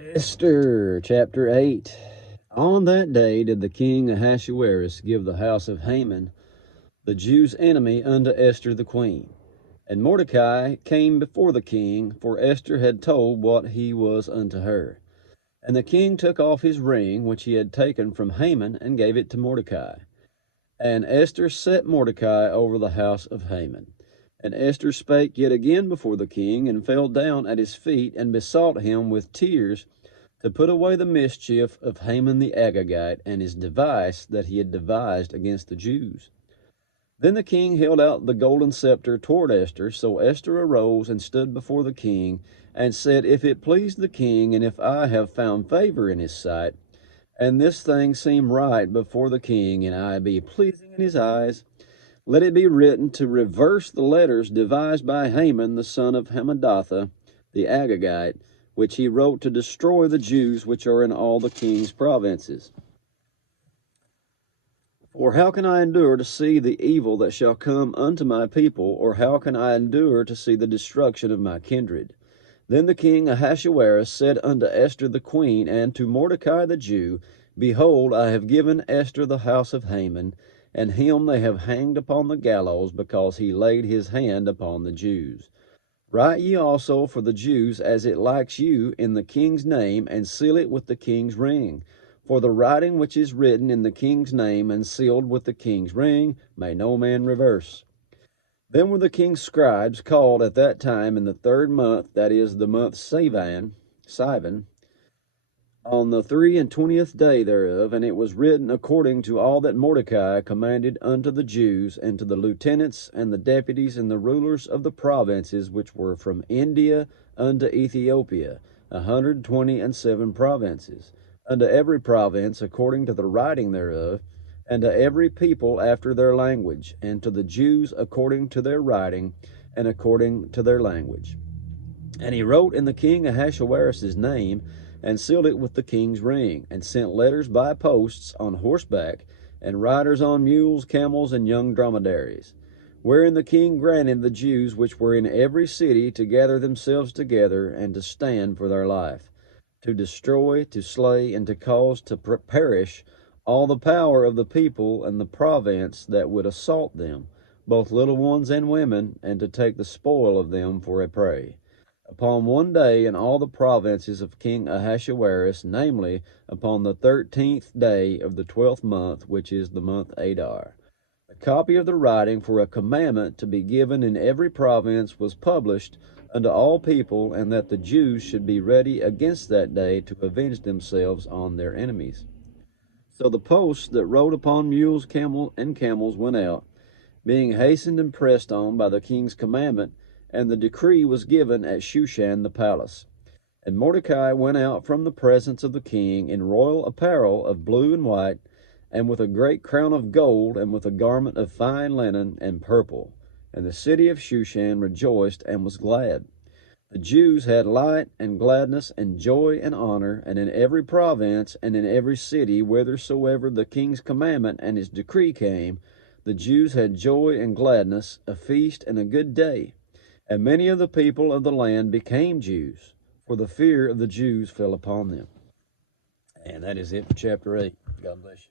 Esther chapter 8. On that day did the king Ahasuerus give the house of Haman, the Jews' enemy, unto Esther the queen. And Mordecai came before the king, for Esther had told what he was unto her. And the king took off his ring, which he had taken from Haman, and gave it to Mordecai. And Esther set Mordecai over the house of Haman. And Esther spake yet again before the king, and fell down at his feet, and besought him with tears to put away the mischief of Haman the Agagite, and his device that he had devised against the Jews. Then the king held out the golden scepter toward Esther. So Esther arose and stood before the king, and said, If it please the king, and if I have found favor in his sight, and this thing seem right before the king, and I be pleasing in his eyes, let it be written to reverse the letters devised by Haman the son of Hammedatha the Agagite, which he wrote to destroy the Jews which are in all the king's provinces. For how can I endure to see the evil that shall come unto my people, or how can I endure to see the destruction of my kindred? Then the king Ahasuerus said unto Esther the queen, and to Mordecai the Jew, Behold, I have given Esther the house of Haman, and him they have hanged upon the gallows, because he laid his hand upon the Jews. Write ye also for the Jews as it likes you in the king's name, and seal it with the king's ring. For the writing which is written in the king's name and sealed with the king's ring may no man reverse. Then were the king's scribes called at that time in the 3rd month, that is, the month Sivan, on the 23rd day thereof, and it was written according to all that Mordecai commanded unto the Jews, and to the lieutenants and the deputies and the rulers of the provinces which were from India unto Ethiopia, 127 provinces, unto every province according to the writing thereof, and to every people after their language, and to the Jews according to their writing, and according to their language. And he wrote in the king Ahasuerus' name, and sealed it with the king's ring, and sent letters by posts on horseback, and riders on mules, camels, and young dromedaries, wherein the king granted the Jews which were in every city to gather themselves together, and to stand for their life, to destroy, to slay, and to cause to perish all the power of the people and the province that would assault them, both little ones and women, and to take the spoil of them for a prey upon one day in all the provinces of King Ahasuerus, namely, upon the 13th day of the 12th month, which is the month Adar. A copy of the writing for a commandment to be given in every province was published unto all people, and that the Jews should be ready against that day to avenge themselves on their enemies. So the posts that rode upon mules, camels went out, being hastened and pressed on by the king's commandment, and the decree was given at Shushan the palace. And Mordecai went out from the presence of the king in royal apparel of blue and white, and with a great crown of gold, and with a garment of fine linen and purple. And the city of Shushan rejoiced and was glad. The Jews had light and gladness and joy and honor, and in every province and in every city, whithersoever the king's commandment and his decree came, the Jews had joy and gladness, a feast and a good day. And many of the people of the land became Jews, for the fear of the Jews fell upon them. And that is it for chapter 8. God bless you.